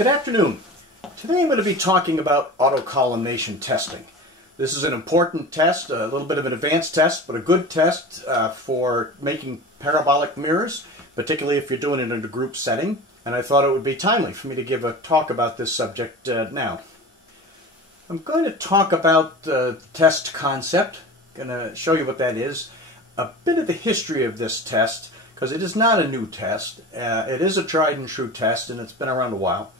Good afternoon. Today I'm going to be talking about autocollimation testing. This is an important test, a little bit of an advanced test, but a good test for making parabolic mirrors, particularly if you're doing it in a group setting. And I thought it would be timely for me to give a talk about this subject now. I'm going to talk about the test concept. I'm going to show you what that is, a bit of the history of this test, because it is not a new test. It is a tried and true test, and it's been around a while.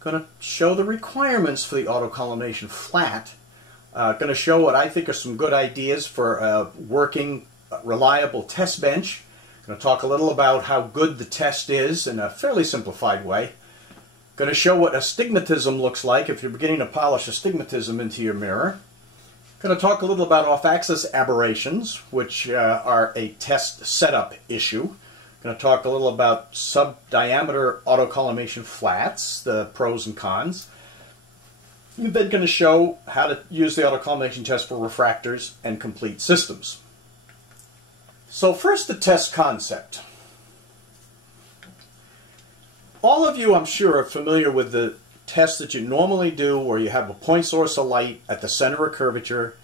Going to show the requirements for the autocollimation flat. Going to show what I think are some good ideas for a working, reliable test bench. Going to talk a little about how good the test is in a fairly simplified way. Going to show what astigmatism looks like if you're beginning to polish astigmatism into your mirror. Going to talk a little about off-axis aberrations, which are a test setup issue. Going to talk a little about sub-diameter autocollimation flats, the pros and cons. I'm then going to show how to use the autocollimation test for refractors and complete systems. So first, the test concept. All of you, I'm sure, are familiar with the test that you normally do where you have a point source of light at the center of curvature.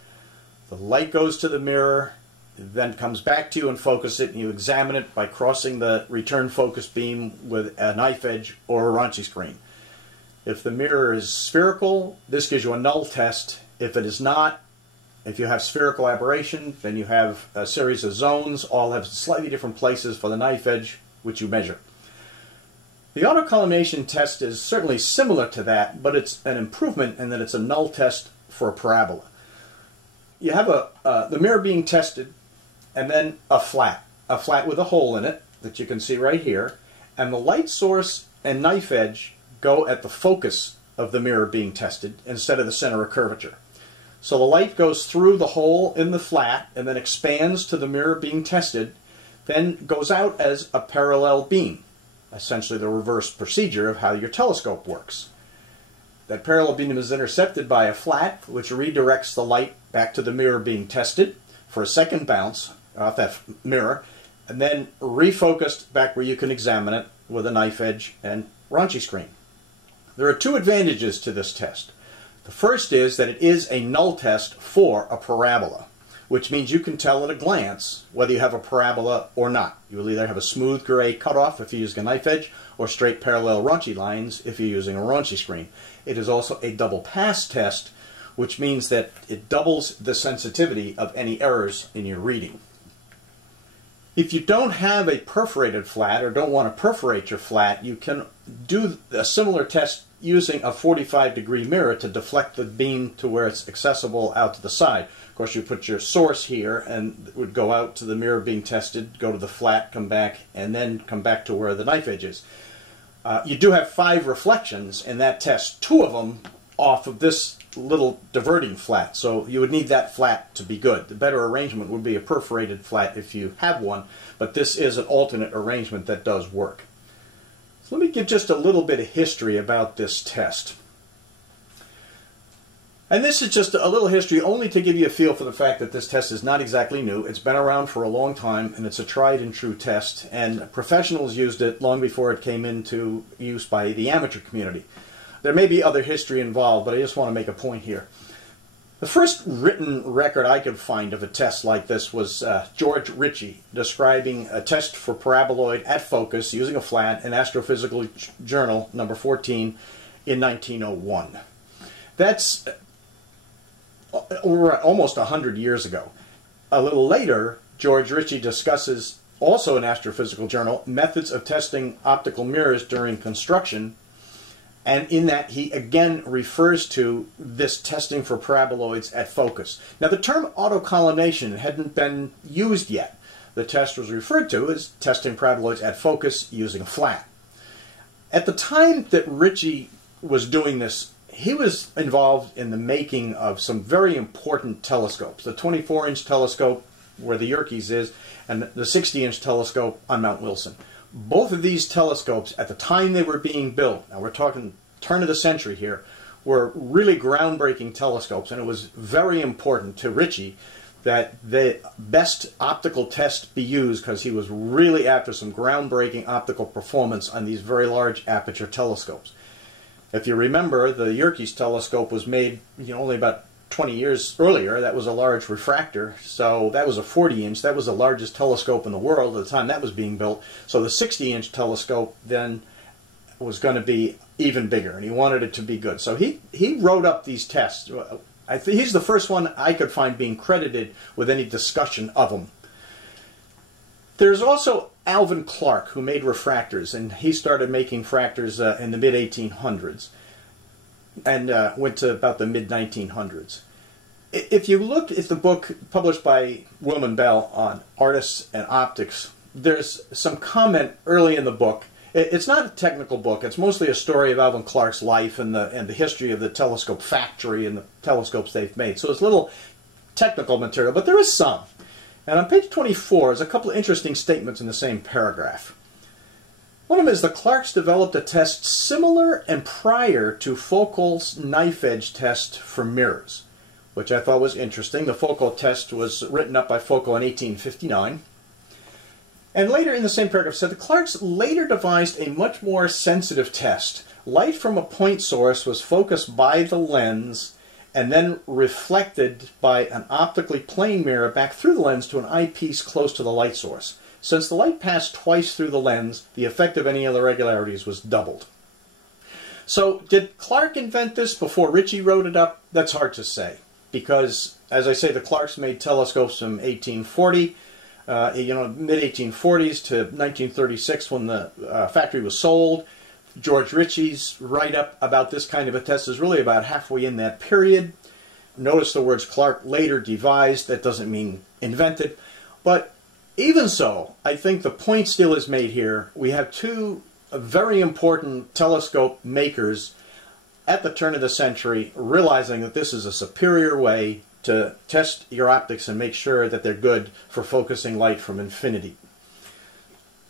The light goes to the mirror, then comes back to you and focus it, and you examine it by crossing the return focus beam with a knife edge or a Raunchy screen. If the mirror is spherical, this gives you a null test. If it is not, if you have spherical aberration, then you have a series of zones, all have slightly different places for the knife edge, which you measure. The autocollimation test is certainly similar to that, but it's an improvement in that it's a null test for a parabola. You have the mirror being tested, and then a flat with a hole in it that you can see right here, and the light source and knife edge go at the focus of the mirror being tested instead of the center of curvature. So the light goes through the hole in the flat and then expands to the mirror being tested, then goes out as a parallel beam, essentially the reverse procedure of how your telescope works. That parallel beam is intercepted by a flat, which redirects the light back to the mirror being tested for a second bounce off that mirror, and then refocused back where you can examine it with a knife edge and Raunchy screen. There are two advantages to this test. The first is that it is a null test for a parabola, which means you can tell at a glance whether you have a parabola or not. You will either have a smooth gray cutoff if you're using a knife edge, or straight parallel Raunchy lines if you're using a Raunchy screen. It is also a double pass test, which means that it doubles the sensitivity of any errors in your reading. If you don't have a perforated flat or don't want to perforate your flat, you can do a similar test using a 45-degree mirror to deflect the beam to where it's accessible out to the side. Of course, you put your source here and it would go out to the mirror being tested, go to the flat, come back, and then come back to where the knife edge is. You do have 5 reflections in that test, 2 of them off of this little diverting flat, so you would need that flat to be good. The better arrangement would be a perforated flat if you have one, but this is an alternate arrangement that does work. So let me give just a little bit of history about this test. And this is just a little history only to give you a feel for the fact that this test is not exactly new. It's been around for a long time, and it's a tried and true test, and professionals used it long before it came into use by the amateur community. There may be other history involved, but I just want to make a point here. The first written record I could find of a test like this was George Ritchie describing a test for paraboloid at focus using a flat in Astrophysical Journal number 14 in 1901. That's almost 100 years ago. A little later, George Ritchie discusses, also in Astrophysical Journal, methods of testing optical mirrors during construction. And in that, he again refers to this testing for paraboloids at focus. Now, the term autocollimation hadn't been used yet. The test was referred to as testing paraboloids at focus using a flat. At the time that Ritchie was doing this, he was involved in the making of some very important telescopes. The 24-inch telescope, where the Yerkes is, and the 60-inch telescope on Mount Wilson. Both of these telescopes, at the time they were being built, now we're talking turn of the century here, were really groundbreaking telescopes, and it was very important to Ritchie that the best optical test be used, because he was really after some groundbreaking optical performance on these very large aperture telescopes. If you remember, the Yerkes telescope was made only about 20 years earlier. That was a large refractor, so that was a 40-inch. That was the largest telescope in the world at the time that was being built. So the 60-inch telescope then was going to be even bigger, and he wanted it to be good. So he wrote up these tests. He's the first one I could find being credited with any discussion of them. There's also Alvin Clark, who made refractors, and he started making refractors in the mid-1800s and went to about the mid-1900s. If you look at the book published by Wilman Bell on artists and optics, there's some comment early in the book. It's not a technical book. It's mostly a story of Alvin Clark's life and the history of the telescope factory and the telescopes they've made. So it's little technical material, but there is some. And on page 24 is a couple of interesting statements in the same paragraph. One of them is the Clarks developed a test similar and prior to Foucault's knife edge test for mirrors, which I thought was interesting. The Foucault test was written up by Foucault in 1859. And later in the same paragraph said the Clarks later devised a much more sensitive test. Light from a point source was focused by the lens and then reflected by an optically plane mirror back through the lens to an eyepiece close to the light source. Since the light passed twice through the lens, the effect of any irregularities was doubled. So did Clark invent this before Ritchie wrote it up? That's hard to say, because, as I say, the Clarks made telescopes from 1840, mid-1840s to 1936 when the factory was sold. George Ritchie's write-up about this kind of a test is really about halfway in that period. Notice the words Clark later devised. That doesn't mean invented. But even so, I think the point still is made here. We have two very important telescope makers at the turn of the century realizing that this is a superior way to test your optics and make sure that they're good for focusing light from infinity.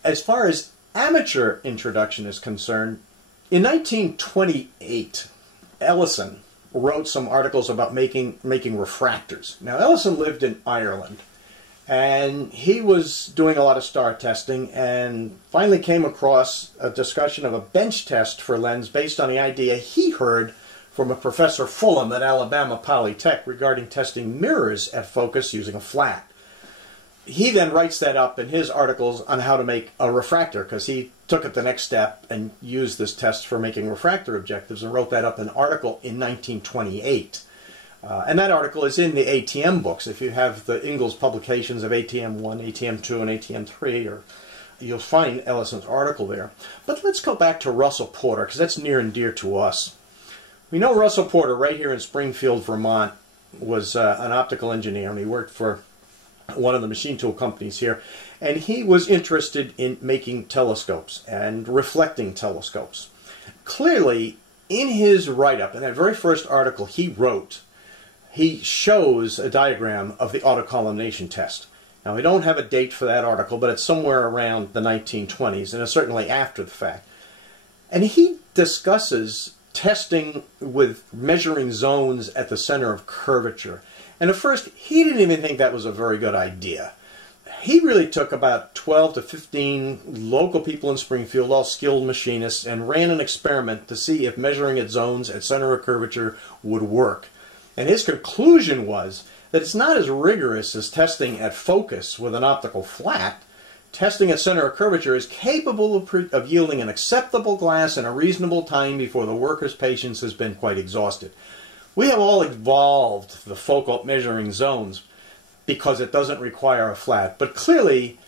As far as amateur introduction is concerned, in 1928, Ellison wrote some articles about making refractors. Now, Ellison lived in Ireland, and he was doing a lot of star testing and finally came across a discussion of a bench test for lens based on the idea he heard from a Professor Fulham at Alabama Polytech regarding testing mirrors at focus using a flat. He then writes that up in his articles on how to make a refractor, because he took it the next step and used this test for making refractor objectives and wrote that up in an article in 1928. And that article is in the ATM books. If you have the Ingalls publications of ATM 1, ATM 2, and ATM 3, you'll find Ellison's article there. But let's go back to Russell Porter, because that's near and dear to us. We know Russell Porter right here in Springfield, Vermont, was an optical engineer, and he worked for one of the machine tool companies here, and he was interested in making telescopes and reflecting telescopes. Clearly, in his write-up, in that very first article he wrote, he shows a diagram of the autocollimation test. Now, we don't have a date for that article, but it's somewhere around the 1920s, and it's certainly after the fact. And he discusses testing with measuring zones at the center of curvature. And at first, he didn't even think that was a very good idea. He really took about 12 to 15 local people in Springfield, all skilled machinists, and ran an experiment to see if measuring at zones at center of curvature would work. And his conclusion was that it's not as rigorous as testing at focus with an optical flat. Testing at center of curvature is capable of yielding an acceptable glass in a reasonable time before the worker's patience has been quite exhausted. We have all evolved the focal measuring zones because it doesn't require a flat. But clearly,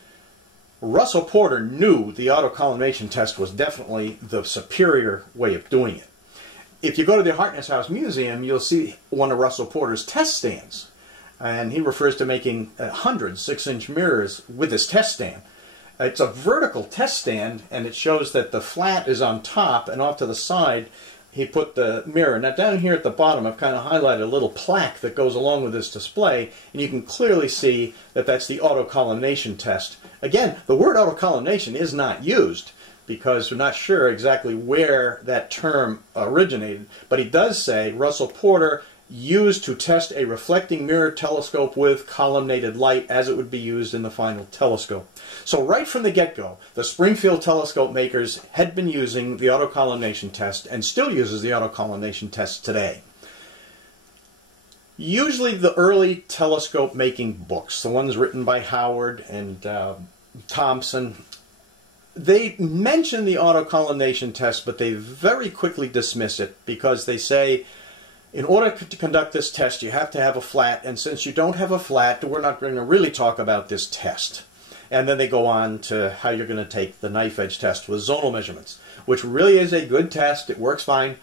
Russell Porter knew the autocollimation test was definitely the superior way of doing it. If you go to the Harkness House Museum, you'll see one of Russell Porter's test stands. And he refers to making hundreds 6-inch mirrors with his test stand. It's a vertical test stand, and it shows that the flat is on top, and off to the side he put the mirror. Now down here at the bottom I've kind of highlighted a little plaque that goes along with this display, and you can clearly see that that's the autocollimation test. Again, the word autocollimation is not used because we're not sure exactly where that term originated, but he does say Russell Porter used to test a reflecting mirror telescope with columnated light as it would be used in the final telescope. So right from the get-go, the Springfield telescope makers had been using the autocollimation test and still uses the autocollimation test today. Usually the early telescope making books, the ones written by Howard and Thompson, they mention the autocollimation test, but they very quickly dismiss it because they say, in order to conduct this test, you have to have a flat, and since you don't have a flat, we're not going to really talk about this test. And then they go on to how you're going to take the knife edge test with zonal measurements, which really is a good test. It works fine,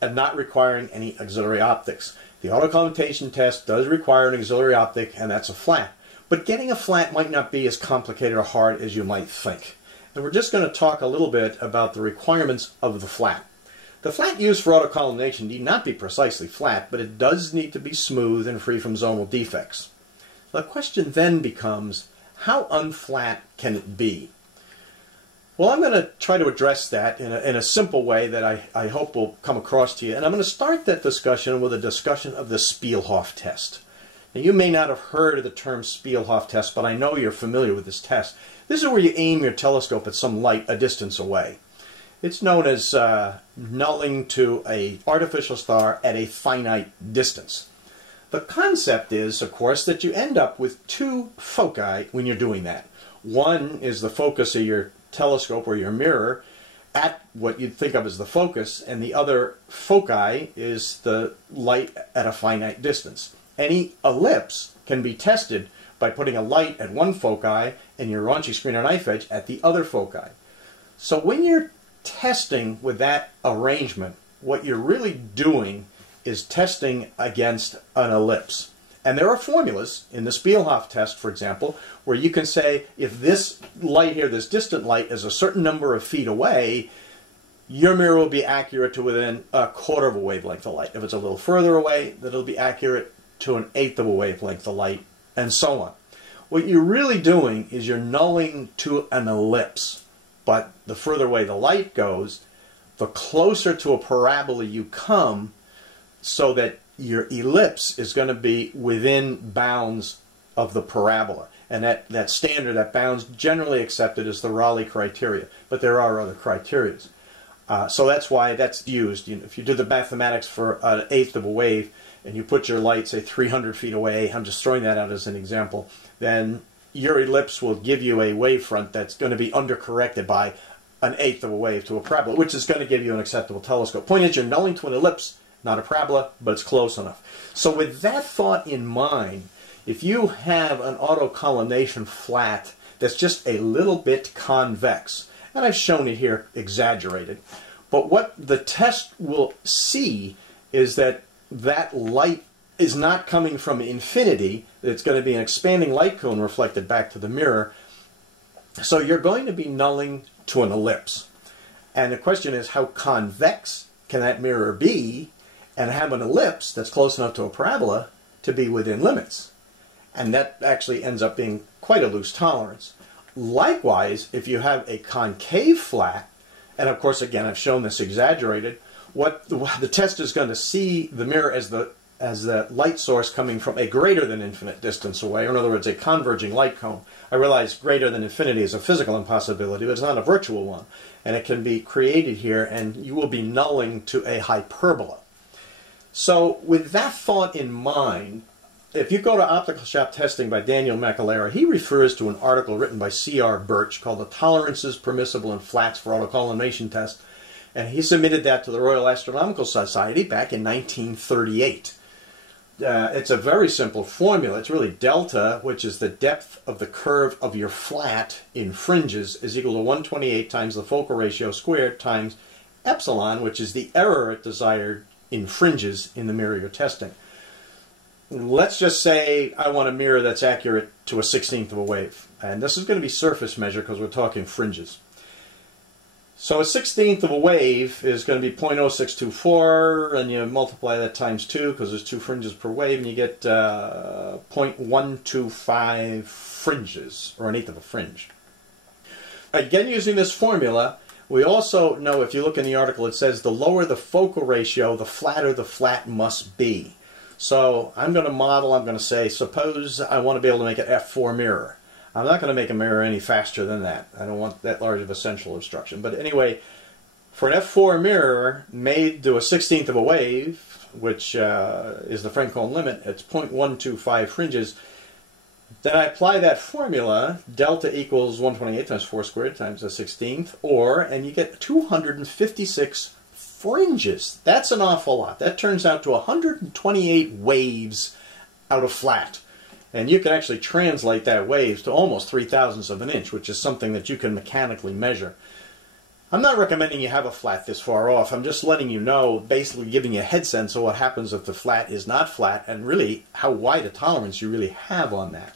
and not requiring any auxiliary optics. The autocollimation test does require an auxiliary optic, and that's a flat. But getting a flat might not be as complicated or hard as you might think. And we're just going to talk a little bit about the requirements of the flat. The flat used for autocollimation need not be precisely flat, but it does need to be smooth and free from zonal defects. The question then becomes, how unflat can it be? Well, I'm going to try to address that in a simple way that I hope will come across to you. And I'm going to start that discussion with a discussion of the Spielhof test. Now, you may not have heard of the term Spielhof test, but I know you're familiar with this test. This is where you aim your telescope at some light a distance away. It's known as nulling to an artificial star at a finite distance. The concept is, of course, that you end up with two foci when you're doing that. One is the focus of your telescope or your mirror at what you'd think of as the focus, and the other foci is the light at a finite distance. Any ellipse can be tested by putting a light at one foci and your raunchy screen or knife edge at the other foci. So when you're testing with that arrangement, what you're really doing is testing against an ellipse. And there are formulas in the Spielhof test, for example, where you can say if this light here, this distant light, is a certain number of feet away, your mirror will be accurate to within a quarter of a wavelength of light. If it's a little further away, then it'll be accurate to an eighth of a wavelength of light, and so on. What you're really doing is you're nulling to an ellipse. But the further away the light goes, the closer to a parabola you come, so that your ellipse is going to be within bounds of the parabola. And that standard, that bounds, generally accepted as the Rayleigh criteria. But there are other criteria. So that's why that's used. If you do the mathematics for an eighth of a wave, and you put your light, say, 300 feet away, I'm just throwing that out as an example, then your ellipse will give you a wavefront that's going to be undercorrected by an eighth of a wave to a parabola, which is going to give you an acceptable telescope. Point is, you're nulling to an ellipse, not a parabola, but it's close enough. So with that thought in mind, if you have an autocollimation flat that's just a little bit convex, and I've shown it here exaggerated, but what the test will see is that that light is not coming from infinity. It's going to be an expanding light cone reflected back to the mirror. So you're going to be nulling to an ellipse. And the question is, how convex can that mirror be and have an ellipse that's close enough to a parabola to be within limits? And that actually ends up being quite a loose tolerance. Likewise, if you have a concave flat, and of course, again, I've shown this exaggerated, what the test is going to see the mirror as the light source coming from a greater than infinite distance away, or in other words, a converging light cone. I realize greater than infinity is a physical impossibility, but it's not a virtual one. And it can be created here, and you will be nulling to a hyperbola. So with that thought in mind, if you go to Optical Shop Testing by Daniel McAlera, he refers to an article written by C.R. Birch called The Tolerances Permissible in Flats for Autocollimation Test, and he submitted that to the Royal Astronomical Society back in 1938. It's a very simple formula. It's really delta, which is the depth of the curve of your flat in fringes, is equal to 128 times the focal ratio squared times epsilon, which is the error it desired in fringes in the mirror you're testing. Let's just say I want a mirror that's accurate to a 16th of a wave. And this is going to be surface measure because we're talking fringes. So a 16th of a wave is going to be 0.0624, and you multiply that times 2 because there's 2 fringes per wave, and you get 0.125 fringes, or an eighth of a fringe. Again, using this formula, we also know, if you look in the article, it says the lower the focal ratio, the flatter the flat must be. So I'm going to model, I'm going to say, suppose I want to be able to make an f4 mirror. I'm not going to make a mirror any faster than that. I don't want that large of a central obstruction. But anyway, for an f4 mirror made to a 1/16 of a wave, which is the Frank-Cohn limit, it's 0.125 fringes. Then I apply that formula, delta equals 128 times 4 squared times a 1/16, and you get 256 fringes. That's an awful lot. That turns out to 128 waves out of flat. And you can actually translate that waves to almost 3/1000ths of an inch, which is something that you can mechanically measure. I'm not recommending you have a flat this far off. I'm just letting you know, basically giving you a head sense of what happens if the flat is not flat, and really how wide a tolerance you really have on that.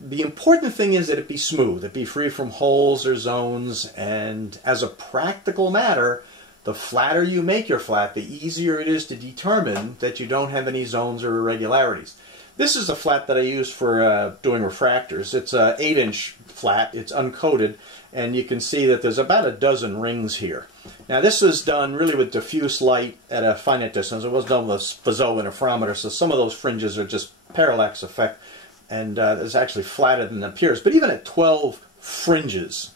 The important thing is that it be smooth, it be free from holes or zones, and as a practical matter, the flatter you make your flat, the easier it is to determine that you don't have any zones or irregularities. This is a flat that I use for doing refractors. It's an 8-inch flat, it's uncoated, and you can see that there's about a dozen rings here. Now this is done really with diffuse light at a finite distance. It was done with a Fizeau interferometer, so some of those fringes are just parallax effect, and it's actually flatter than it appears. But even at 12 fringes,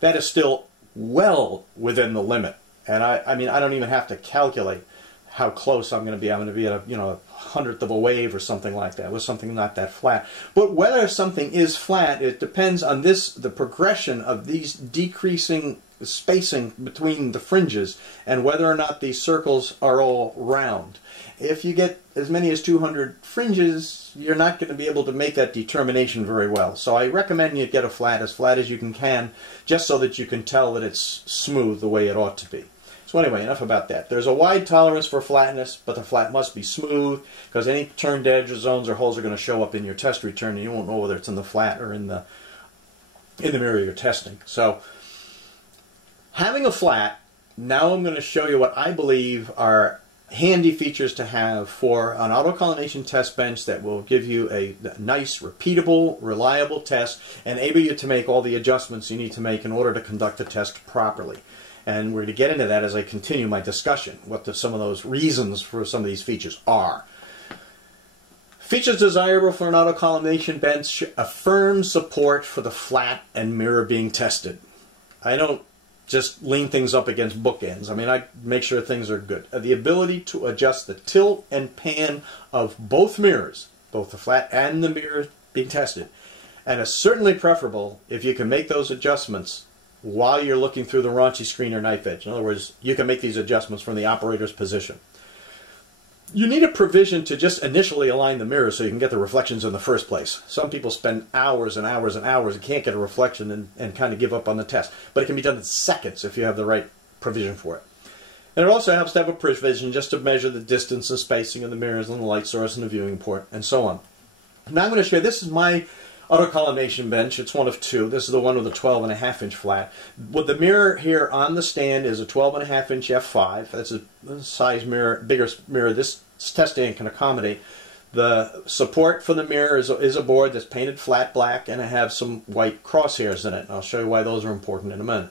that is still well within the limit. And I mean, I don't even have to calculate how close I'm going to be. I'm going to be at a, a 100th of a wave or something like that, with something not that flat. But whether something is flat, it depends on the progression of these decreasing spacing between the fringes, and whether or not these circles are all round. If you get as many as 200 fringes, you're not going to be able to make that determination very well. So I recommend you get a flat as you can, just so that you can tell that it's smooth the way it ought to be. So anyway, enough about that. There's a wide tolerance for flatness, but the flat must be smooth, because any turned edge or zones or holes are going to show up in your test return, and you won't know whether it's in the flat or in the mirror you're testing. So having a flat, now I'm going to show you what I believe are handy features to have for an autocollimation test bench that will give you a nice, repeatable, reliable test, and enable you to make all the adjustments you need to make in order to conduct the test properly. And we're going to get into that as I continue my discussion, what some of those reasons for some of these features are. Features desirable for an autocollimation bench: affirm support for the flat and mirror being tested. I don't just lean things up against bookends. I mean, I make sure things are good. The ability to adjust the tilt and pan of both mirrors, both the flat and the mirror being tested. And it's certainly preferable if you can make those adjustments while you're looking through the raunchy screen or knife edge. In other words, you can make these adjustments from the operator's position. You need a provision to just initially align the mirror so you can get the reflections in the first place. Some people spend hours and hours and hours and can't get a reflection and kind of give up on the test. But it can be done in seconds if you have the right provision for it. And it also helps to have a provision just to measure the distance and spacing of the mirrors and the light source and the viewing port and so on. Now I'm going to show you, this is my autocollimation bench. It's one of two. This is the one with a 12.5-inch flat. With the mirror here on the stand is a 12.5-inch f5. That's a size mirror, bigger mirror this test stand can accommodate. The support for the mirror is a board that's painted flat black, and I have some white crosshairs in it. I'll show you why those are important in a minute.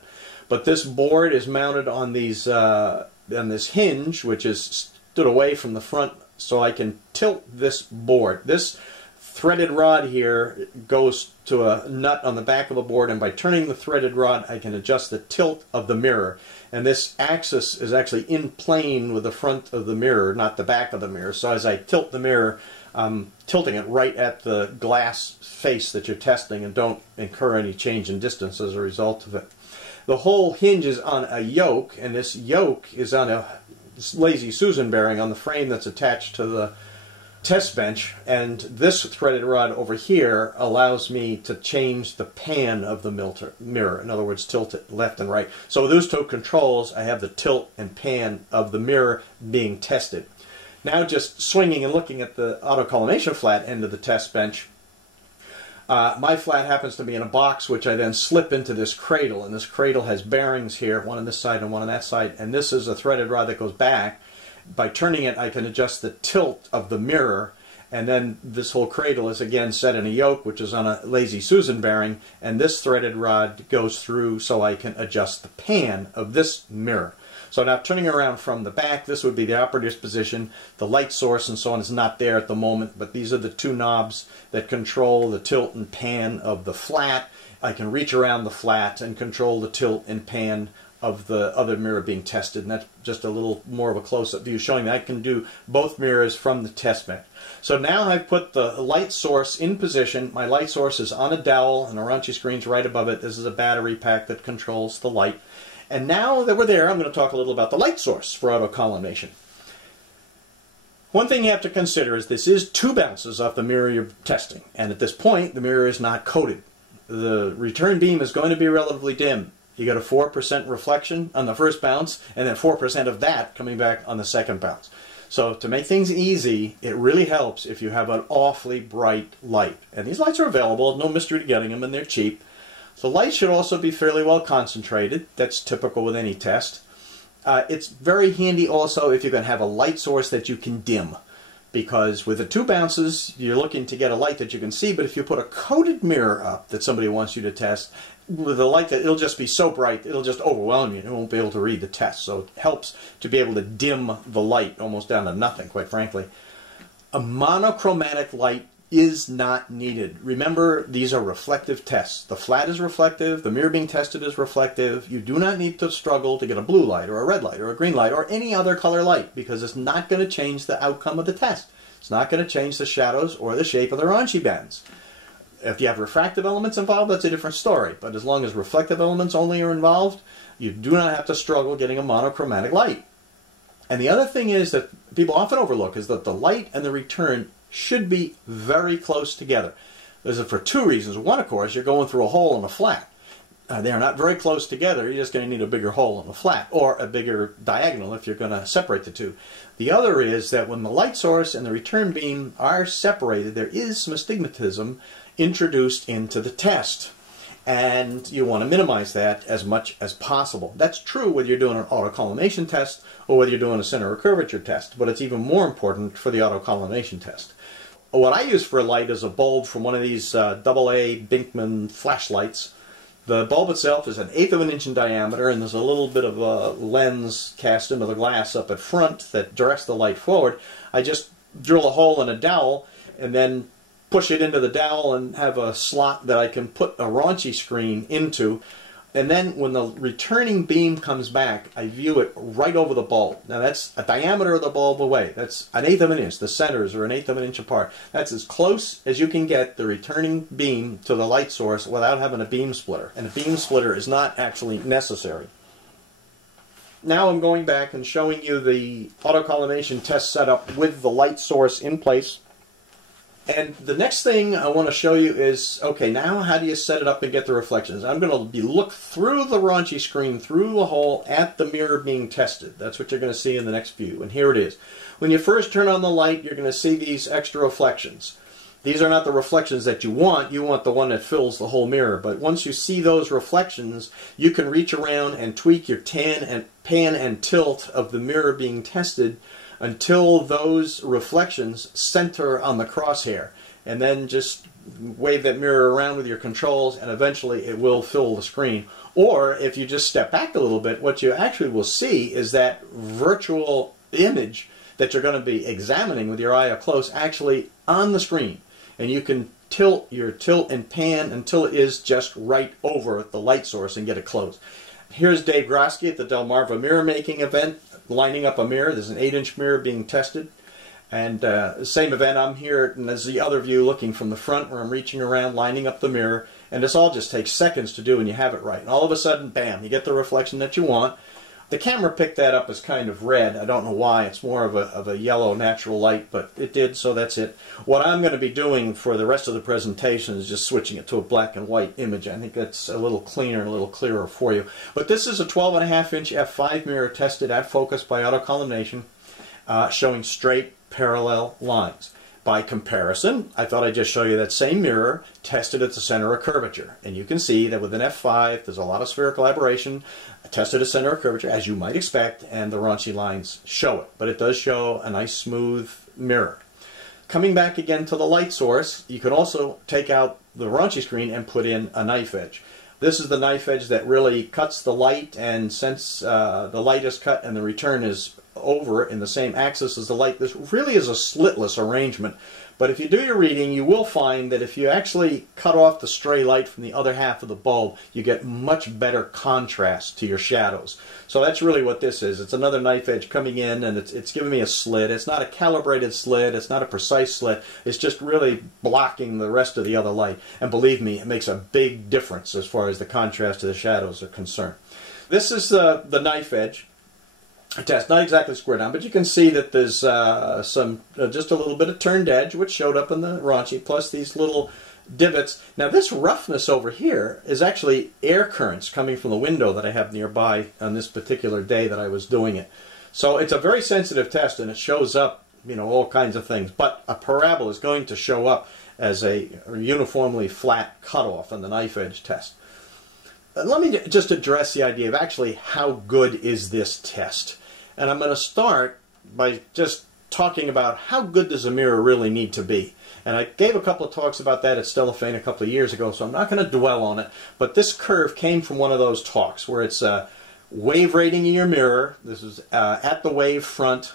But this board is mounted on these on this hinge, which is stood away from the front, so I can tilt this board. This threaded rod here goes to a nut on the back of the board, and by turning the threaded rod I can adjust the tilt of the mirror, and this axis is actually in plane with the front of the mirror, not the back of the mirror. So as I tilt the mirror, I'm tilting it right at the glass face that you're testing, and don't incur any change in distance as a result of it. The whole hinge is on a yoke, and this yoke is on a Lazy Susan bearing on the frame that's attached to the test bench, and this threaded rod over here allows me to change the pan of the mirror. In other words, tilt it left and right. So with those two controls, I have the tilt and pan of the mirror being tested. Now just swinging and looking at the autocollimation flat end of the test bench, my flat happens to be in a box which I then slip into this cradle, and this cradle has bearings here, one on this side and one on that side, and this is a threaded rod that goes back. By turning it, I can adjust the tilt of the mirror, and then this whole cradle is again set in a yoke, which is on a Lazy Susan bearing, and this threaded rod goes through so I can adjust the pan of this mirror. So now turning around from the back, this would be the operator's position. The light source and so on is not there at the moment, but these are the two knobs that control the tilt and pan of the flat. I can reach around the flat and control the tilt and pan of the other mirror being tested, and that's just a little more of a close-up view showing that I can do both mirrors from the test bench. So now I've put the light source in position. My light source is on a dowel, and the Ronchi screen's right above it. This is a battery pack that controls the light. And now that we're there, I'm going to talk a little about the light source for autocollimation. One thing you have to consider is this is 2 bounces off the mirror you're testing, and at this point the mirror is not coated. The return beam is going to be relatively dim. You get a 4% reflection on the first bounce, and then 4% of that coming back on the second bounce. So to make things easy, it really helps if you have an awfully bright light. And these lights are available, no mystery to getting them, and they're cheap. The light should also be fairly well concentrated. That's typical with any test. It's very handy also if you can have a light source that you can dim. Because with the 2 bounces, you're looking to get a light that you can see, but if you put a coated mirror up that somebody wants you to test, with a light that it'll just be so bright, it'll just overwhelm you, and you won't be able to read the test. So it helps to be able to dim the light almost down to nothing, quite frankly. A monochromatic light is not needed. Remember, these are reflective tests. The flat is reflective, the mirror being tested is reflective. You do not need to struggle to get a blue light or a red light or a green light or any other color light, because it's not going to change the outcome of the test. It's not going to change the shadows or the shape of the Ronchi bands. If you have refractive elements involved, that's a different story. But as long as reflective elements only are involved, you do not have to struggle getting a monochromatic light. And the other thing is that people often overlook is that the light and the return should be very close together. This is for 2 reasons. One, of course, you're going through a hole in a flat. They are not very close together. You're just going to need a bigger hole in the flat, or a bigger diagonal if you're going to separate the two. The other is that when the light source and the return beam are separated, there is some astigmatism introduced into the test. And you want to minimize that as much as possible. That's true whether you're doing an autocollimation test or whether you're doing a center of curvature test, but it's even more important for the autocollimation test. What I use for a light is a bulb from one of these AA Binkman flashlights. The bulb itself is 1/8 of an inch in diameter, and there's a little bit of a lens cast into the glass up at front that directs the light forward. I just drill a hole in a dowel and then push it into the dowel and have a slot that I can put a Ronchi screen into. And then when the returning beam comes back, I view it right over the bulb. Now that's a diameter of the bulb away. That's 1/8 of an inch. The centers are 1/8 of an inch apart. That's as close as you can get the returning beam to the light source without having a beam splitter. And a beam splitter is not actually necessary. Now I'm going back and showing you the autocollimation test setup with the light source in place. And the next thing I want to show you is, okay, now how do you set it up and get the reflections? I'm going to look through the Ronchi screen, through a hole at the mirror being tested. That's what you're going to see in the next view. And here it is. When you first turn on the light, you're going to see these extra reflections. These are not the reflections that you want the one that fills the whole mirror. But once you see those reflections, you can reach around and tweak your pan and tilt of the mirror being tested until those reflections center on the crosshair, and then just wave that mirror around with your controls, and eventually it will fill the screen. Or if you just step back a little bit, what you actually will see is that virtual image that you're going to be examining with your eye up close actually on the screen, and you can tilt your tilt and pan until it is just right over the light source and get it close. Here's Dave Grosky at the Delmarva mirror making event, lining up a mirror. There's an 8-inch mirror being tested, and same event. I'm here, and there's the other view looking from the front where I'm reaching around, lining up the mirror, and this all just takes seconds to do, and you have it right. And all of a sudden, bam, you get the reflection that you want. The camera picked that up as kind of red. I don't know why. It's more of a yellow natural light, but it did, so that's it. What I'm going to be doing for the rest of the presentation is just switching it to a black and white image. I think that's a little cleaner and a little clearer for you. But this is a 12.5-inch f5 mirror tested at focus by autocollimation, showing straight parallel lines. By comparison, I thought I'd just show you that same mirror tested at the center of curvature. And you can see that with an f5, there's a lot of spherical aberration, tested at center of curvature, as you might expect, and the Ronchi lines show it. But it does show a nice smooth mirror. Coming back again to the light source, you can also take out the Ronchi screen and put in a knife edge. This is the knife edge that really cuts the light, and since the light is cut and the return is over in the same axis as the light, this really is a slitless arrangement. But if you do your reading, you will find that if you actually cut off the stray light from the other half of the bulb, you get much better contrast to your shadows. So that's really what this is. It's another knife edge coming in, and it's giving me a slit. It's not a calibrated slit. It's not a precise slit. It's just really blocking the rest of the other light. And believe me, it makes a big difference as far as the contrast to the shadows are concerned. This is the knife edge test, not exactly square down, but you can see that there's just a little bit of turned edge, which showed up in the raunchy, plus these little divots. Now this roughness over here is actually air currents coming from the window that I have nearby on this particular day that I was doing it. So it's a very sensitive test, and it shows up, you know, all kinds of things. But a parabola is going to show up as a uniformly flat cutoff on the knife edge test. Let me just address the idea of actually how good is this test. And I'm going to start by just talking about how good does a mirror really need to be. And I gave a couple of talks about that at Stellafane a couple of years ago, so I'm not going to dwell on it. But this curve came from one of those talks where it's a wave rating in your mirror. This is at the wave front.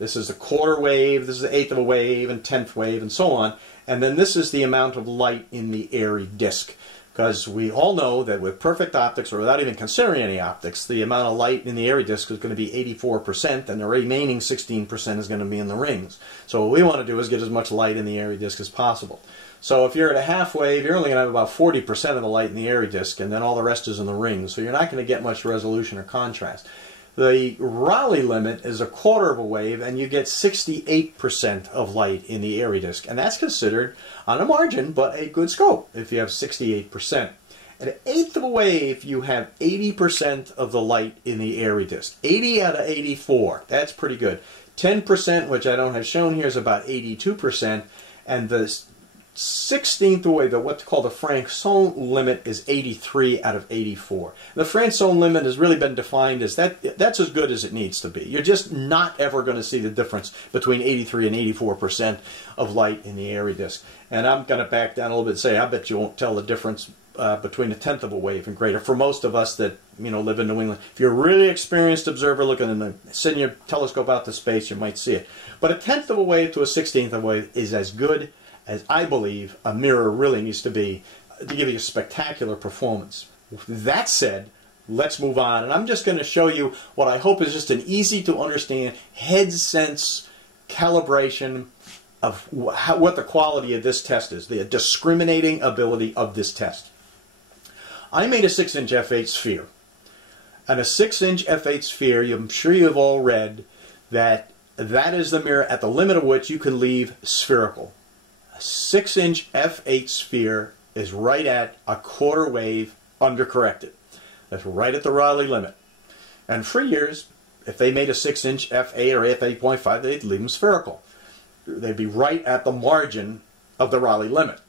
This is a quarter wave. This is the eighth of a wave and 10th wave and so on. And then this is the amount of light in the airy disk. Because we all know that with perfect optics, or without even considering any optics, the amount of light in the airy disk is going to be 84%, and the remaining 16% is going to be in the rings. So what we want to do is get as much light in the airy disk as possible. So if you're at a half wave, you're only going to have about 40% of the light in the airy disk, and then all the rest is in the rings. So you're not going to get much resolution or contrast. The Rayleigh limit is a quarter of a wave, and you get 68% of light in the airy disk. And that's considered, on a margin, but a good scope if you have 68%. At an eighth of a wave, you have 80% of the light in the airy disk. 80 out of 84. That's pretty good. 10%, which I don't have shown here, is about 82%. And the 16th wave, what's called the Franson limit, is 83 out of 84. The Franson limit has really been defined as that's as good as it needs to be. You're just not ever going to see the difference between 83 and 84% of light in the airy disk. And I'm going to back down a little bit and say I bet you won't tell the difference between a tenth of a wave and greater. For most of us that live in New England, if you're a really experienced observer looking in the sending your telescope out to space, you might see it. But a tenth of a wave to a 16th of a wave is as good as I believe a mirror really needs to be to give you a spectacular performance. With that said, let's move on, and I'm just going to show you what I hope is just an easy to understand head sense calibration of what the quality of this test is, the discriminating ability of this test. I made a 6-inch f8 sphere, and a 6-inch f8 sphere, I'm sure you've all read that is the mirror at the limit of which you can leave spherical. 6-inch f8 sphere is right at a quarter wave undercorrected. That's right at the Rayleigh limit. And for years, if they made a 6-inch f8 or f8.5, they'd leave them spherical. They'd be right at the margin of the Rayleigh limit.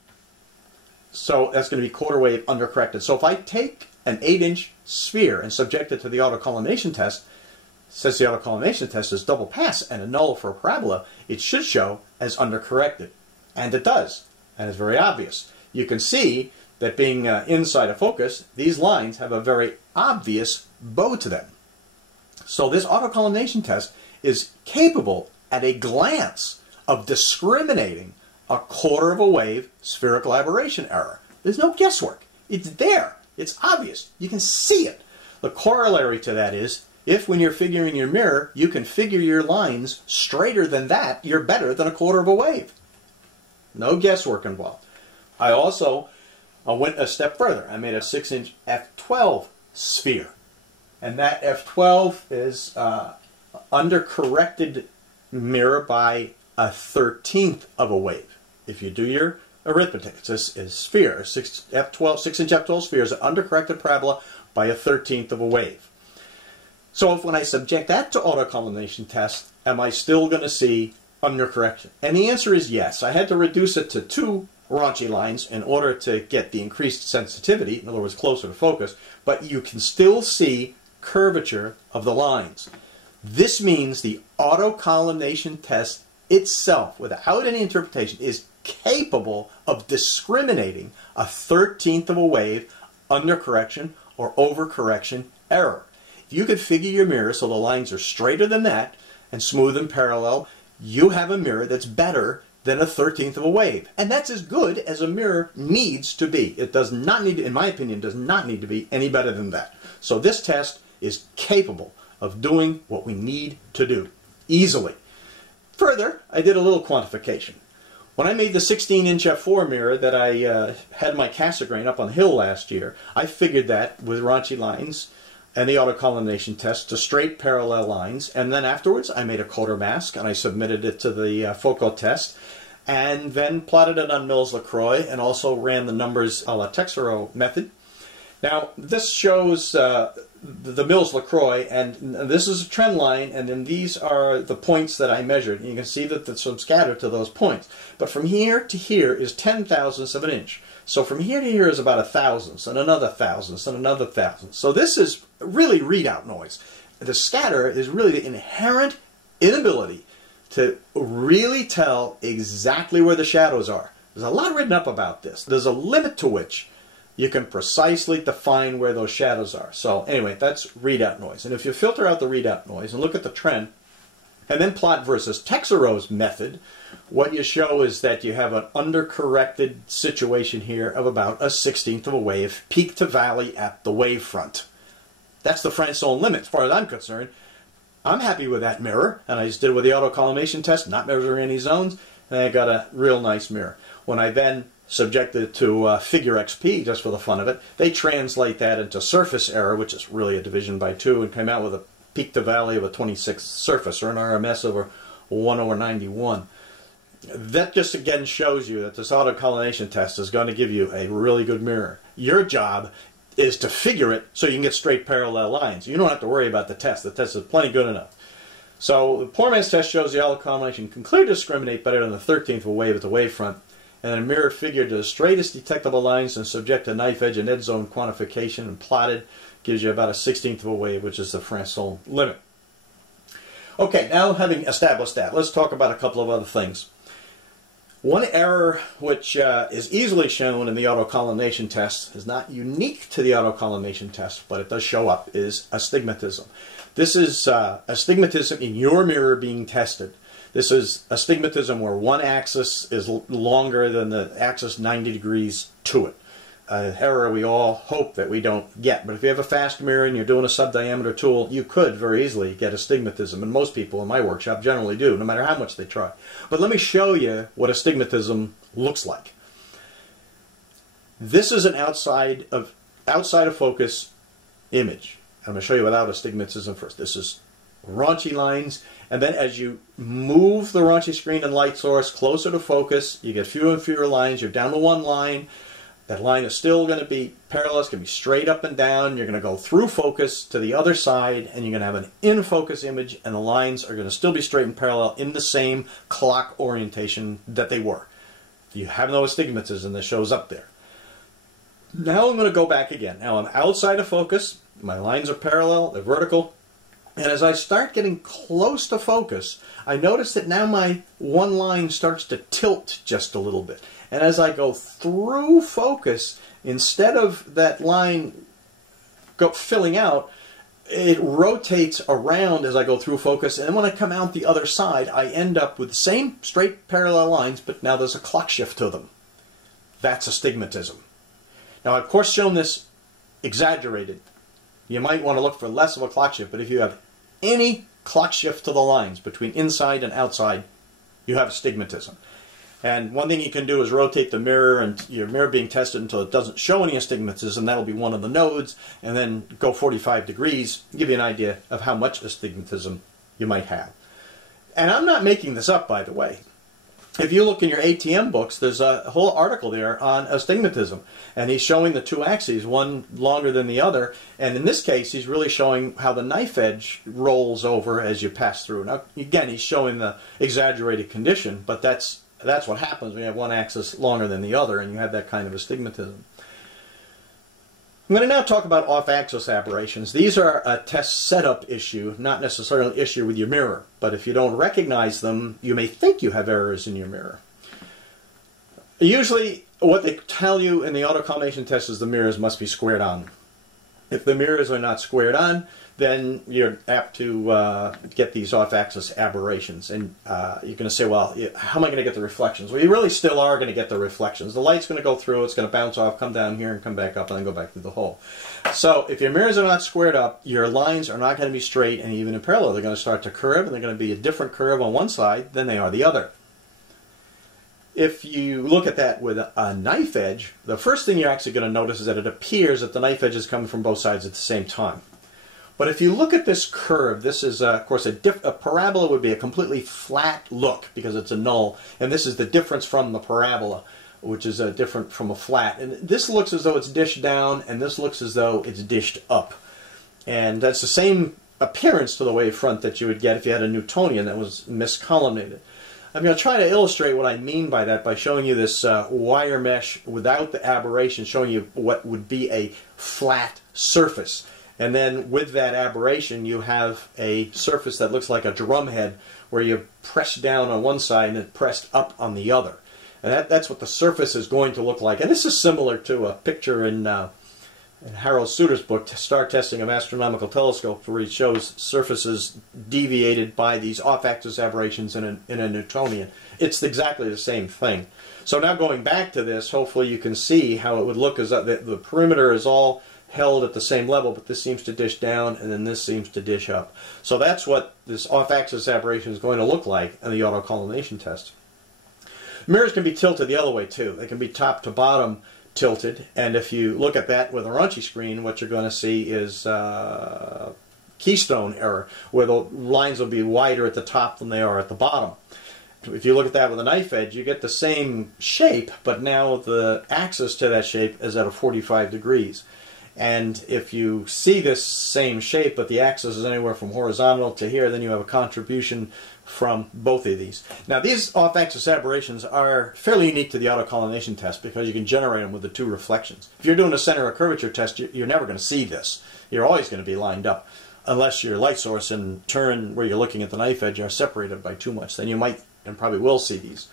So that's going to be quarter wave undercorrected. So if I take an 8-inch sphere and subject it to the autocollimation test, since the autocollimation test is double pass and a null for a parabola, it should show as undercorrected. And it does, and it's very obvious. You can see that being inside of focus, these lines have a very obvious bow to them. So this autocollimation test is capable at a glance of discriminating a quarter of a wave spherical aberration error. There's no guesswork. It's there. It's obvious. You can see it. The corollary to that is, if when you're figuring your mirror, you can figure your lines straighter than that, you're better than a quarter of a wave. No guesswork involved. I also went a step further. I made a 6-inch f12 sphere. And that f12 is undercorrected mirror by a 13th of a wave. If you do your arithmetic, it's a sphere. A 6-inch f12 sphere is an undercorrected parabola by a 13th of a wave. So if when I subject that to autocollimation test, am I still going to see undercorrection? And the answer is yes. I had to reduce it to 2 raunchy lines in order to get the increased sensitivity, in other words, closer to focus, but you can still see curvature of the lines. This means the autocollimation test itself, without any interpretation, is capable of discriminating a 13th of a wave undercorrection or overcorrection error. If you could figure your mirror so the lines are straighter than that and smooth and parallel, you have a mirror that's better than a 1/13 of a wave. And that's as good as a mirror needs to be. It does not need to, in my opinion, does not need to be any better than that. So this test is capable of doing what we need to do easily. Further, I did a little quantification. When I made the 16-inch f4 mirror that I had my Casa grain up on the hill last year, I figured that with raunchy lines and the autocollimation test to straight parallel lines, and then afterwards I made a quarter mask and I submitted it to the Foucault test, and then plotted it on Mills-LaCroix and also ran the numbers a la Texero method. Now this shows the Mills-LaCroix, and this is a trend line, and then these are the points that I measured. And you can see that there's some scatter to those points. But from here to here is 10/1000ths of an inch. So from here to here is about 1,000th, and another 1,000th, and another 1,000th. So this is really readout noise. The scatter is really the inherent inability to really tell exactly where the shadows are. There's a lot written up about this. There's a limit to which you can precisely define where those shadows are. So anyway, that's readout noise. And if you filter out the readout noise and look at the trend, and then plot versus Texero's method, what you show is that you have an undercorrected situation here of about a 1/16 of a wave, peak to valley at the wavefront. That's the Franson limit as far as I'm concerned. I'm happy with that mirror, and I just did it with the autocollimation test, not measuring any zones, and I got a real nice mirror. When I then subjected it to figure XP, just for the fun of it, they translate that into surface error, which is really a division by 2, and came out with a peak to valley of a 26th surface, or an RMS over 1/91. That just again shows you that this autocollimation test is going to give you a really good mirror. Your job is to figure it so you can get straight parallel lines. You don't have to worry about the test. The test is plenty good enough. So the poor man's test shows the autocollimation can clearly discriminate better than the 1/13 of a wave at the wavefront, and a mirror figured to the straightest detectable lines and subject to knife edge and edge zone quantification and plotted gives you about a 1/16 of a wave, which is the Franson limit. Okay, now having established that, let's talk about a couple of other things. One error which is easily shown in the autocollimation test, is not unique to the autocollimation test, but it does show up, is astigmatism. This is astigmatism in your mirror being tested. This is astigmatism where one axis is longer than the axis 90 degrees to it. An error we all hope that we don't get. But if you have a fast mirror and you're doing a sub-diameter tool, you could very easily get astigmatism. And most people in my workshop generally do, no matter how much they try. But let me show you what astigmatism looks like. This is an outside of focus image. I'm going to show you without astigmatism first. This is raunchy lines, and then as you move the raunchy screen and light source closer to focus, you get fewer and fewer lines. You're down to one line. That line is still going to be parallel. It's going to be straight up and down. You're going to go through focus to the other side, and you're going to have an in-focus image, and the lines are going to still be straight and parallel in the same clock orientation that they were. You have no astigmatism that shows up there. Now I'm going to go back again. Now I'm outside of focus. My lines are parallel. They're vertical. And as I start getting close to focus, I notice that now my one line starts to tilt just a little bit. And as I go through focus, instead of that line filling out, it rotates around as I go through focus. And then when I come out the other side, I end up with the same straight parallel lines, but now there's a clock shift to them. That's astigmatism. Now, I've of course shown this exaggerated. You might want to look for less of a clock shift, but if you have any clock shift to the lines between inside and outside, you have astigmatism. And one thing you can do is rotate the mirror, and your mirror being tested until it doesn't show any astigmatism. That'll be one of the nodes, and then go 45 degrees, give you an idea of how much astigmatism you might have. And I'm not making this up, by the way. If you look in your ATM books, there's a whole article there on astigmatism, and he's showing the two axes, one longer than the other, and in this case he's really showing how the knife edge rolls over as you pass through. Now again, he's showing the exaggerated condition, but that's what happens when you have one axis longer than the other and you have that kind of astigmatism. I'm going to now talk about off-axis aberrations. These are a test setup issue, not necessarily an issue with your mirror. But if you don't recognize them, you may think you have errors in your mirror. Usually, what they tell you in the autocollimation test is the mirrors must be squared on. If the mirrors are not squared on, then you're apt to get these off-axis aberrations. And you're going to say, well, how am I going to get the reflections? Well, you really still are going to get the reflections. The light's going to go through, it's going to bounce off, come down here, and come back up, and then go back through the hole. So if your mirrors are not squared up, your lines are not going to be straight and even in parallel. They're going to start to curve, and they're going to be a different curve on one side than they are the other. If you look at that with a knife edge, the first thing you're actually going to notice is that it appears that the knife edge is coming from both sides at the same time. But if you look at this curve, this is, of course, a parabola would be a completely flat look because it's a null, and this is the difference from the parabola, which is different from a flat. And this looks as though it's dished down, and this looks as though it's dished up. And that's the same appearance to the wavefront that you would get if you had a Newtonian that was miscollimated. I'm going to try to illustrate what I mean by that by showing you this wire mesh without the aberration, showing you what would be a flat surface. And then with that aberration, you have a surface that looks like a drum head where you press down on one side and it pressed up on the other. And that's what the surface is going to look like. And this is similar to a picture in Harold Suter's book, Star Testing of Astronomical Telescopes, where he shows surfaces deviated by these off-axis aberrations in a Newtonian. It's exactly the same thing. So now going back to this, hopefully you can see how it would look as the perimeter is all held at the same level, but this seems to dish down and then this seems to dish up. So that's what this off-axis aberration is going to look like in the autocollimation test. Mirrors can be tilted the other way too. They can be top to bottom tilted, and if you look at that with a raunchy screen, what you're going to see is keystone error, where the lines will be wider at the top than they are at the bottom. If you look at that with a knife edge, you get the same shape, but now the axis to that shape is at a 45 degrees. And if you see this same shape, but the axis is anywhere from horizontal to here, then you have a contribution from both of these. Now, these off-axis aberrations are fairly unique to the autocollimation test because you can generate them with the two reflections. If you're doing a center of curvature test, you're never going to see this. You're always going to be lined up, unless your light source and turn where you're looking at the knife edge are separated by too much. Then you might and probably will see these.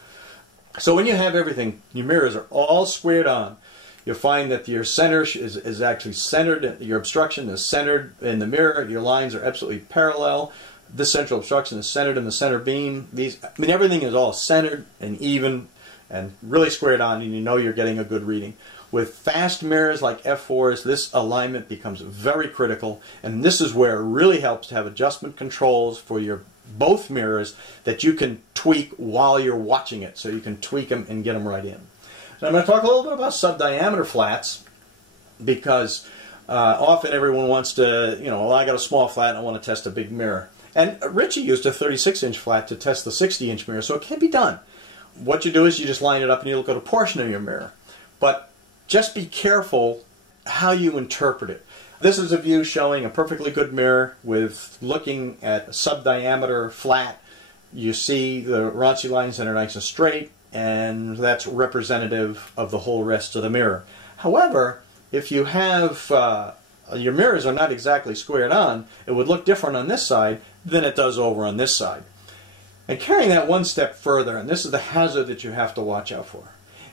So when you have everything, your mirrors are all squared on, you'll find that your center is actually centered, your obstruction is centered in the mirror, your lines are absolutely parallel, this central obstruction is centered in the center beam. Everything is all centered and even and really squared on, and you know you're getting a good reading. With fast mirrors like f4s, this alignment becomes very critical, and this is where it really helps to have adjustment controls for your both mirrors that you can tweak while you're watching it, so you can tweak them and get them right in. And I'm going to talk a little bit about subdiameter flats, because often everyone wants to, well, I got a small flat and I want to test a big mirror. And Ritchie used a 36-inch flat to test the 60-inch mirror, so it can be done. What you do is you just line it up and you look at a portion of your mirror. But just be careful how you interpret it. This is a view showing a perfectly good mirror with looking at a subdiameter flat. You see the raunchy lines that are nice and straight, and that's representative of the whole rest of the mirror. However, if you have your mirrors are not exactly squared on, it would look different on this side than it does over on this side. And carrying that one step further, and this is the hazard that you have to watch out for.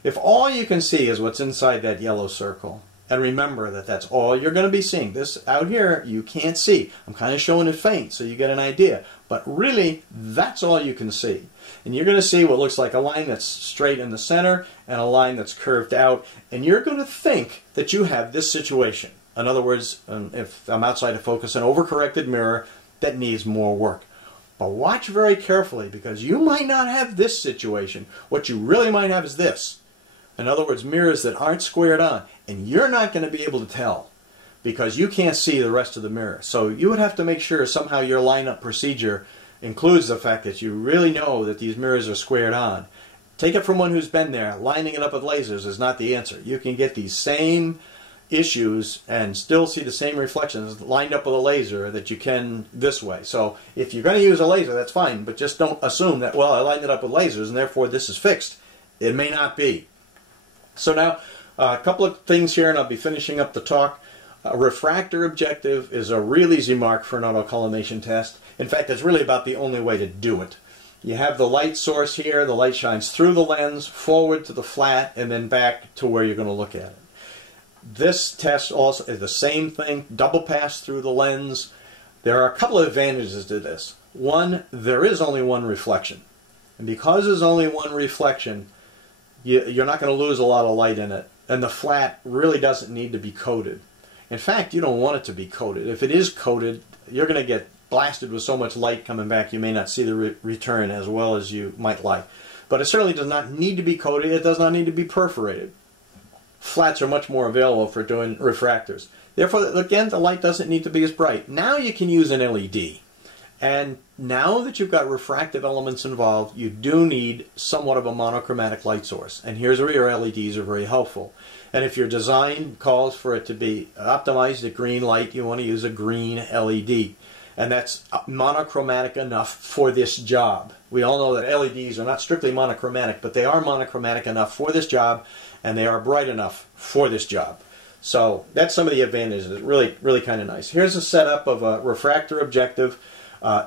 If all you can see is what's inside that yellow circle, and remember that that's all you're going to be seeing. This out here you can't see. I'm kind of showing it faint so you get an idea. But really, that's all you can see. And you're going to see what looks like a line that's straight in the center and a line that's curved out. And you're going to think that you have this situation. In other words, if I'm outside of focus, an overcorrected mirror that needs more work. But watch very carefully, because you might not have this situation. What you really might have is this. In other words, mirrors that aren't squared on. And you're not going to be able to tell, because you can't see the rest of the mirror. So you would have to make sure somehow your lineup procedure includes the fact that you really know that these mirrors are squared on. Take it from one who's been there. Lining it up with lasers is not the answer. You can get these same issues and still see the same reflections lined up with a laser that you can this way. So if you're going to use a laser, that's fine, but just don't assume that, well, I lined it up with lasers and therefore this is fixed. It may not be. So now, a couple of things here, and I'll be finishing up the talk. A refractor objective is a real easy mark for an autocollimation test. In fact, it's really about the only way to do it. You have the light source here. The light shines through the lens, forward to the flat, and then back to where you're going to look at it. This test also is the same thing, double pass through the lens. There are a couple of advantages to this. One, there is only one reflection. And because there's only one reflection, you're not going to lose a lot of light in it. And the flat really doesn't need to be coated. In fact, you don't want it to be coated. If it is coated, you're going to get blasted with so much light coming back you may not see the return as well as you might like. But it certainly does not need to be coated. It does not need to be perforated. Flats are much more available for doing refractors. Therefore, again, the light doesn't need to be as bright. Now you can use an LED. And now that you've got refractive elements involved, you do need somewhat of a monochromatic light source. And here's where your LEDs are very helpful. And if your design calls for it to be optimized at green light, you want to use a green LED. And that's monochromatic enough for this job. We all know that LEDs are not strictly monochromatic, but they are monochromatic enough for this job, and they are bright enough for this job. So that's some of the advantages. It's really kind of nice. Here's a setup of a refractor objective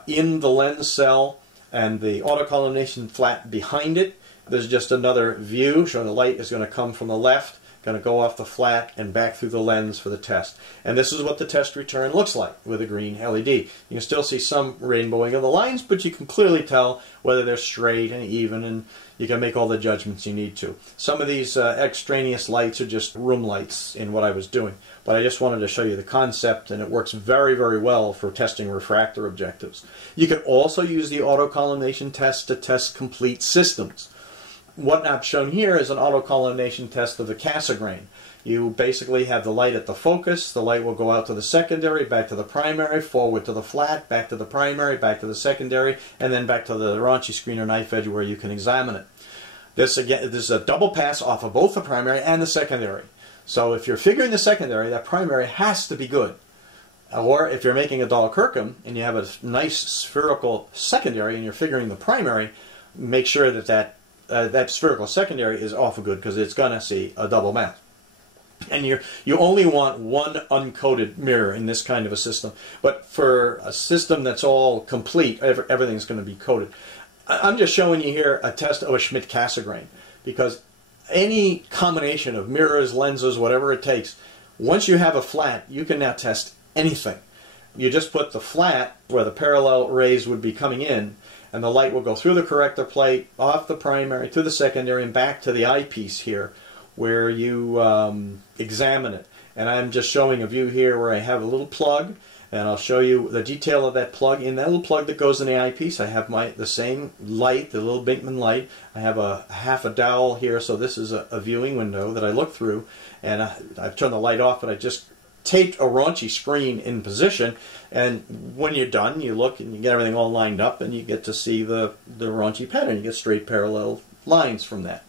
in the lens cell and the autocollimation flat behind it. There's just another view showing the light is going to come from the left, going to go off the flat and back through the lens for the test. And this is what the test return looks like with a green LED. You can still see some rainbowing of the lines, but you can clearly tell whether they're straight and even, and you can make all the judgments you need to. Some of these extraneous lights are just room lights in what I was doing. But I just wanted to show you the concept, and it works very, very well for testing refractor objectives. You can also use the autocollimation test to test complete systems. What I've shown here is an autocollimation test of the Cassegrain. You basically have the light at the focus, the light will go out to the secondary, back to the primary, forward to the flat, back to the primary, back to the secondary, and then back to the raunchy screen or knife edge where you can examine it. This is a double pass off of both the primary and the secondary. So if you're figuring the secondary, that primary has to be good. Or if you're making a Autocollimation and you have a nice spherical secondary and you're figuring the primary, make sure that that spherical secondary is awful good because it's going to see a double mass. And you only want one uncoated mirror in this kind of a system. But for a system that's all complete, everything's going to be coated. I'm just showing you here a test of a Schmidt-Cassegrain because any combination of mirrors, lenses, whatever it takes, once you have a flat, you can now test anything. You just put the flat where the parallel rays would be coming in, and the light will go through the corrector plate, off the primary, to the secondary, and back to the eyepiece here, where you examine it. And I'm just showing a view here where I have a little plug, and I'll show you the detail of that plug. In that little plug that goes in the eyepiece, I have the same light, the little Binkman light. I have a half a dowel here, so this is a viewing window that I look through, and I've turned the light off, but I just taped a raunchy screen in position, and when you're done, you look and you get everything all lined up, and you get to see the raunchy pattern. You get straight parallel lines from that.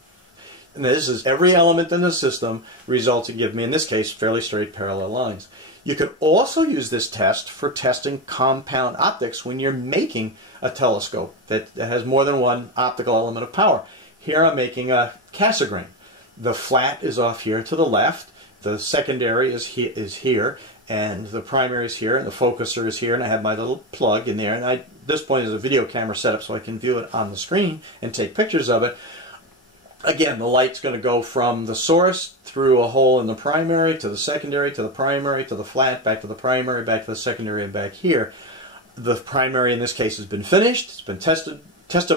And this is every element in the system results in giving me, in this case, fairly straight parallel lines. You could also use this test for testing compound optics when you're making a telescope that has more than one optical element of power. Here I'm making a Cassegrain. The flat is off here to the left, the secondary is here, and the primary is here, and the focuser is here, and I have my little plug in there. And at this point is a video camera setup so I can view it on the screen and take pictures of it. Again, the light's going to go from the source through a hole in the primary to the secondary to the primary to the flat, back to the primary, back to the secondary, and back here. The primary in this case has been finished. It's been tested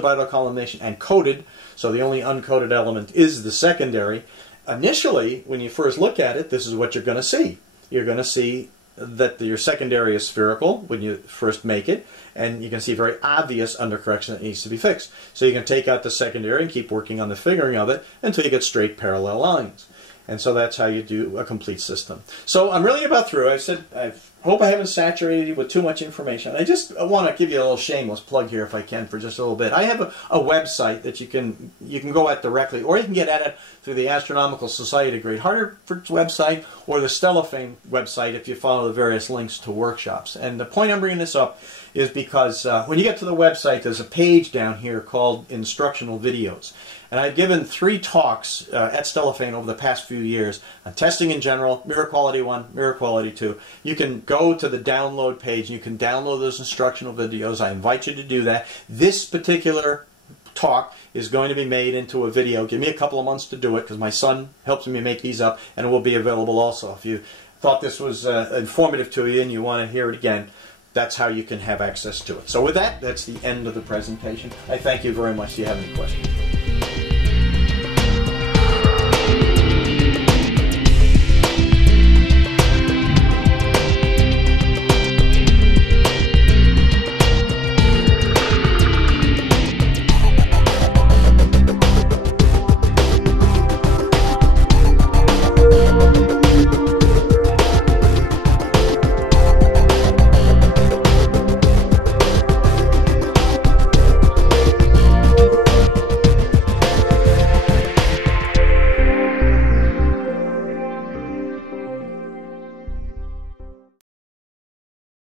by autocollimation and coated, so the only uncoated element is the secondary. Initially, when you first look at it, this is what you're going to see. You're going to see that your secondary is spherical when you first make it, and you can see very obvious undercorrection that needs to be fixed. So you can take out the secondary and keep working on the figuring of it until you get straight parallel lines. And so that's how you do a complete system. So I'm really about through. I hope I haven't saturated you with too much information. I just want to give you a little shameless plug here if I can for just a little bit. I have a website that you can go at directly, or you can get at it through the Astronomical Society of Great Hartford's website or the Stellafane website if you follow the various links to workshops. And the point I'm bringing this up is because when you get to the website, there's a page down here called Instructional Videos. And I've given 3 talks at Stellafane over the past few years on testing in general, mirror quality 1, mirror quality 2. You can go to the download page. You can download those instructional videos. I invite you to do that. This particular talk is going to be made into a video. Give me a couple of months to do it because my son helps me make these up, and it will be available also. If you thought this was informative to you and you want to hear it again, that's how you can have access to it. So with that, that's the end of the presentation. I thank you very much. Do you have any questions?